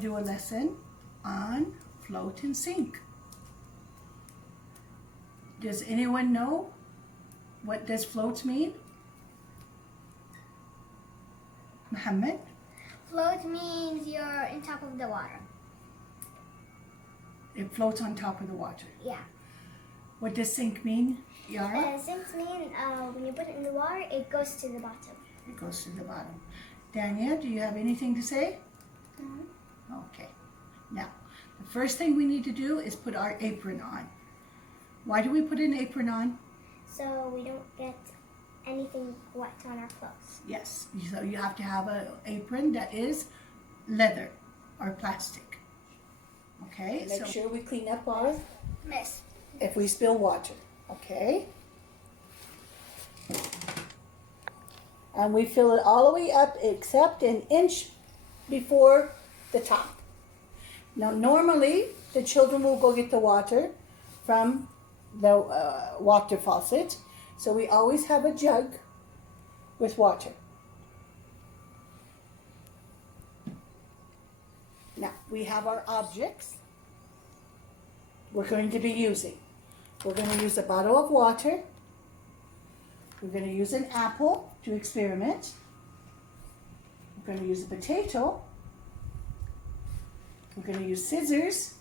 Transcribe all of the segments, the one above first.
do a lesson on float and sink. Does anyone know what does float mean? Muhammad? Float means you're on top of the water. It floats on top of the water. Yeah. What does sink mean, Yara? Sinks mean when you put it in the water, it goes to the bottom. It goes to the bottom. Dania, do you have anything to say? No. Okay. Now, the first thing we need to do is put our apron on. Why do we put an apron on? So we don't get anything wet on our clothes. Yes, so you have to have an apron that is leather or plastic. Okay, make sure we clean up our Mess. if we spill water. Okay, and we fill it all the way up except an inch before the top. Now, normally the children will go get the water from the water faucet, so we always have a jug with water. Now, we have our objects we're going to be using. We're going to use a bottle of water. We're going to use an apple to experiment. We're going to use a potato. We're going to use scissors,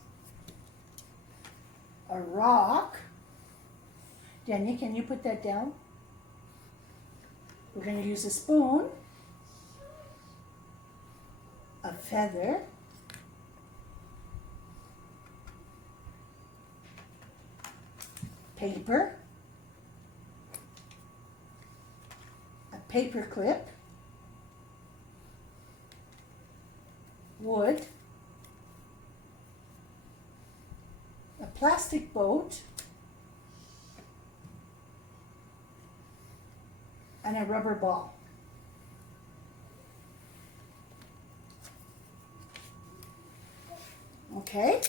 a rock. Danny, can you put that down? We're going to use a spoon, a feather, paper, a paper clip, wood, a plastic boat, and a rubber ball. Okay,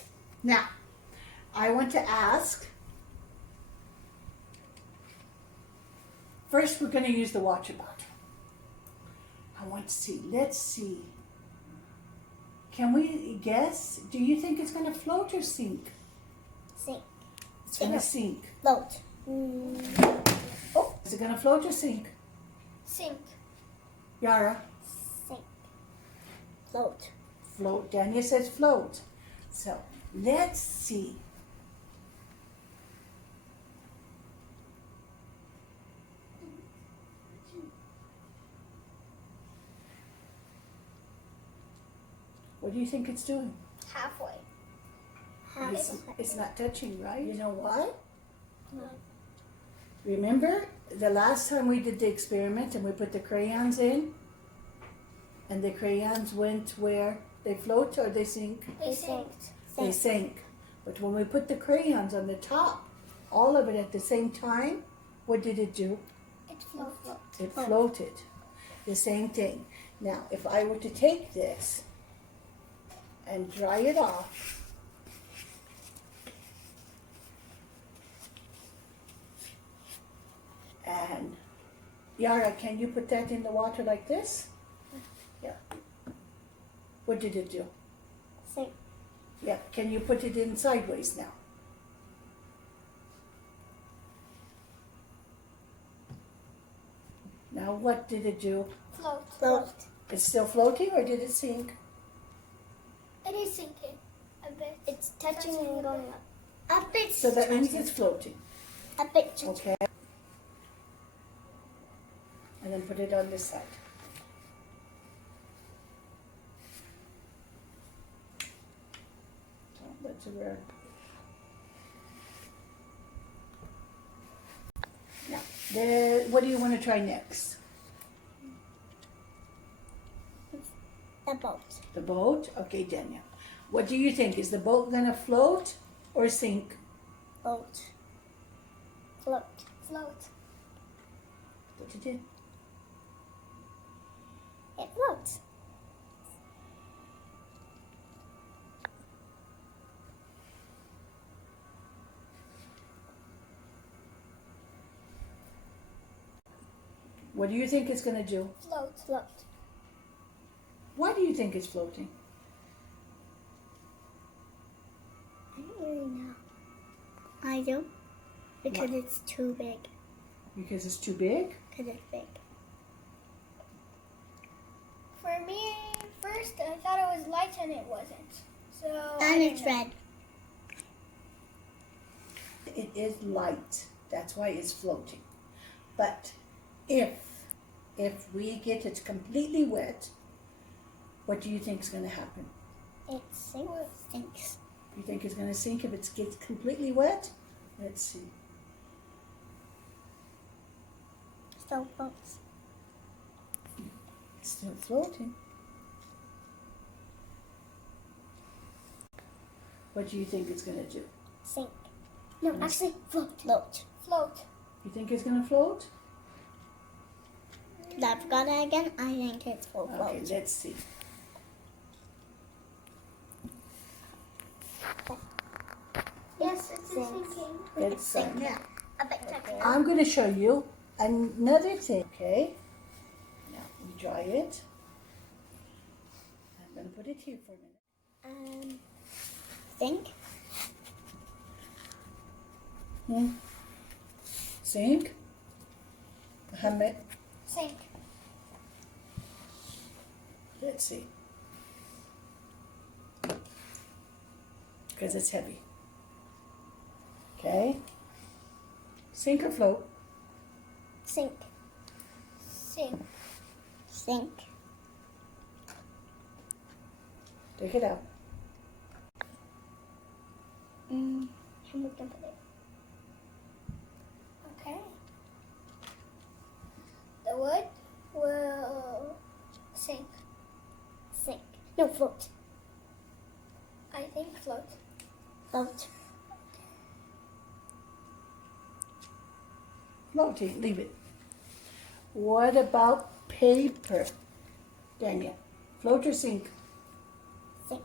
now I want to ask, first we're going to use the water bottle. I want to see, let's see. Can we guess? Do you think it's going to float or sink? Sink. It's going to sink. Float. Oh, is it going to float or sink? Sink. Yara? Sink. Float. Float. Dania says float. So, let's see. What do you think it's doing? Halfway. It's not touching, right? You know why? No. Remember the last time we did the experiment and we put the crayons in? And the crayons went where? They float or they sink? They sink. They sank. But when we put the crayons on the top, all of it at the same time, what did it do? It floated. It floated. The same thing. Now, if I were to take this and dry it off, and Yara, can you put that in the water like this? Yeah. What did it do? Sink. Yeah. Can you put it in sideways now? Now what did it do? Float. Float. It's still floating or did it sink? It is sinking a bit. It's touching and going up. A bit. So that means it's floating. A bit. Okay. And then put it on this side. So that's a rare. Now, what do you want to try next? The boat. The boat? Okay, Daniel. What do you think? Is the boat going to float or sink? Boat. Float. Float. Put it in. It floats. What do you think it's going to do? Float. Float. Why do you think it's floating? really know. I do. Because it's too big. Because it's too big? Because it's big. For me, first I thought it was light and it wasn't. So and it's red. It is light. That's why it's floating. But if we get it completely wet, what do you think is going to happen? It sinks. You think it's going to sink if it gets completely wet? Let's see. Still floats. It's still floating. What do you think it's going to do? Sink. No, actually float. Float. You think it's going to float? I've got it again. I think it's will float. Okay, let's see. Yes, it's sinking. It's sinking. Yeah. I'm going to show you another thing, okay? Now, we dry it. I'm going to put it here for a minute. Sink. Sink? Mohammed? Sink. Let's see. Because it's heavy. Okay? Sink or float? Sink. Sink. Sink. Take it out. Okay. The wood will sink. Sink. No, float. I think float. Float. Floating, leave it. What about paper? Daniel, float or sink? Sink.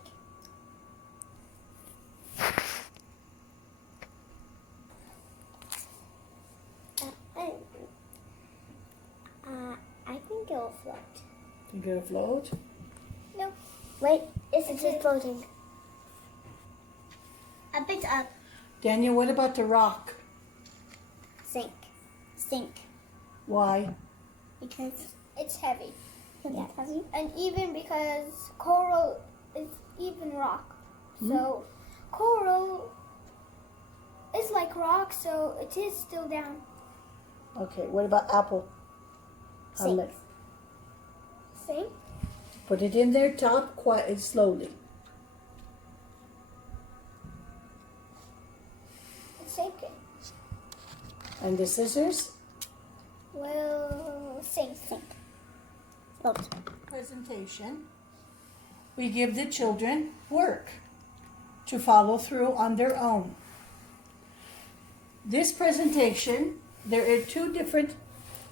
I think it'll float. Think it'll float? No. Wait, it's just floating. I picked up. Daniel, what about the rock? Sink. Sink. Why? Because it's heavy. It's heavy. And even because coral is even rock. So coral is like rock, so it is still down. Okay, what about apple? Sink. Sink. Put it in there top quiet slowly. It's sinking. And the scissors? Will sink. Float. Presentation. We give the children work to follow through on their own. This presentation, there are two different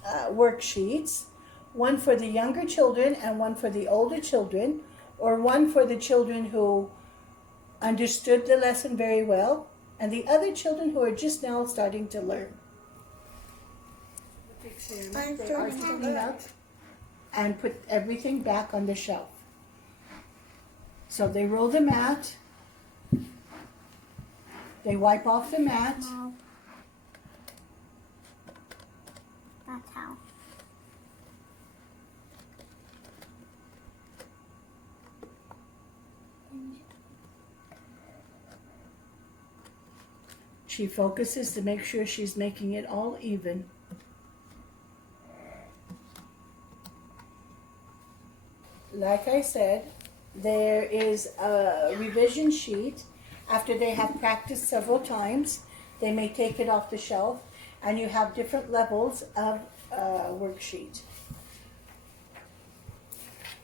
worksheets, one for the younger children and one for the older children, or one for the children who understood the lesson very well, and the other children who are just now starting to learn. They are standing up and put everything back on the shelf. So they roll the mat, they wipe off the mat. No. That's how. She focuses to make sure she's making it all even. Like I said, there is a revision sheet. After they have practiced several times, they may take it off the shelf, and you have different levels of worksheet.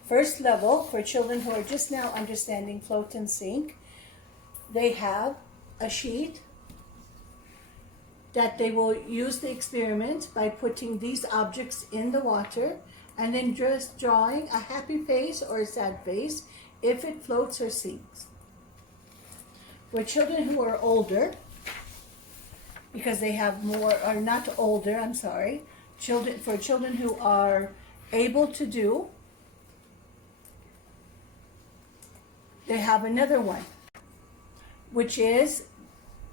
First level, for children who are just now understanding float and sink, they have a sheet that they will use the experiment by putting these objects in the water and then just drawing a happy face or a sad face if it floats or sinks. For children who are older, because they have more, or not older, I'm sorry, for children who are able to do, they have another one, which is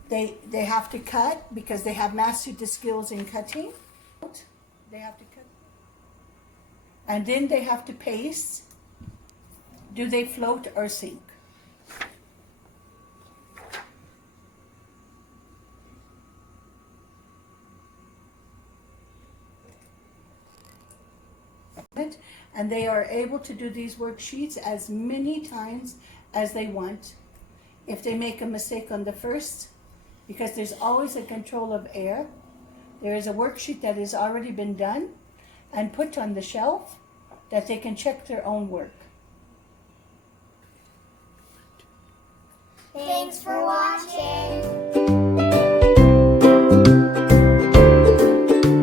They have to cut because they have mastered the skills in cutting. They have to cut. And then they have to paste. Do they float or sink? And they are able to do these worksheets as many times as they want. If they make a mistake on the first, because there's always a control of air, there is a worksheet that has already been done and put on the shelf that they can check their own work. Thanks for watching.